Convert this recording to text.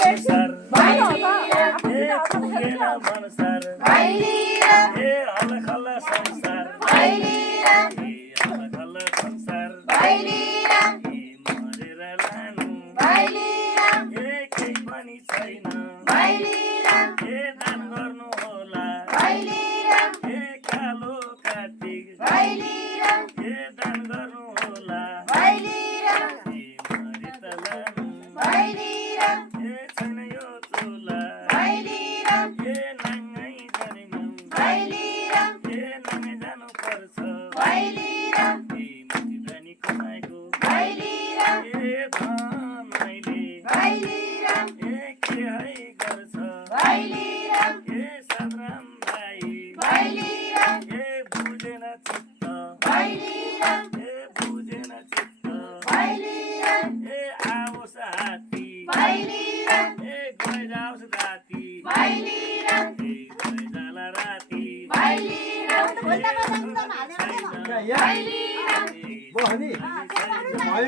मनसर ए पुगेन मनसर ए अलखल संसार ए अलखल संसार ए मरेर लानु ए केही पनि छैन ए दान गर्नु होला ए कालो कार्तिक ए दान गर्नु होला ए मरे त लानु ए छैन यो चोला ए नाङ्गै जानेनौ ए नाङ्गै जानु पर्छ ए माथि जानी कमाएको ए धन मैले ए के है गर्छ ए सदराम भाइ ए बुझेन चित्त ए बुझेन चित्त ए आओस् हात्ती ए गइजाओस् राति ए गइजाला राति बोल हनी भाइ